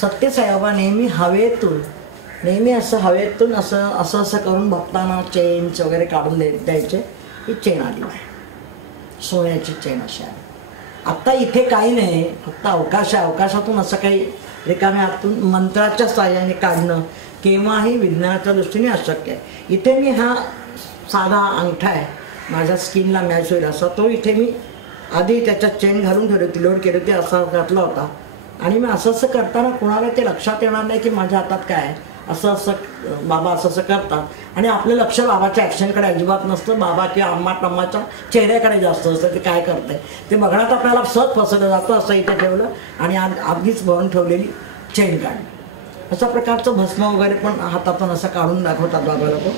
सत्यसाईबाबा नेहमी हवेतून असं करून भक्तांना चेन्स वगैरे काढून द्यायचे. ही चेन आली आहे, सोन्याची चेन अशी आहे. आत्ता इथे काही नाही, फक्त अवकाश आहे. अवकाशातून असं काही रिकाम्या हातून मंत्राच्या साहाय्याने काढणं केव्हाही विज्ञानाच्या दृष्टीने अशक्य आहे. इथे मी हा साधा अंगठा आहे, माझ्या स्किनला मॅच होईल असा, तो इथे मी आधी त्याच्यात चेन घालून ठेवली होती, लोड केली होती, असा घातला होता. आणि मी असं करताना कुणाला ते लक्षात येणार नाही की माझ्या हातात काय आहे. असं बाबा असं करतात आणि आपलं लक्ष बाबाच्या ॲक्शनकडे अजिबात नसतं. बाबा किंवा अम्माच्या चेहऱ्याकडे जास्त असतं, ते काय करते ते बघण्यात आपल्याला सहज फसवलं जातं. असं इथे ठेवलं आणि आधीच भरून ठेवलेली चेन काढली. अशा प्रकारचं भस्म वगैरे पण हातातून असं काढून दाखवतात बाबा लोक.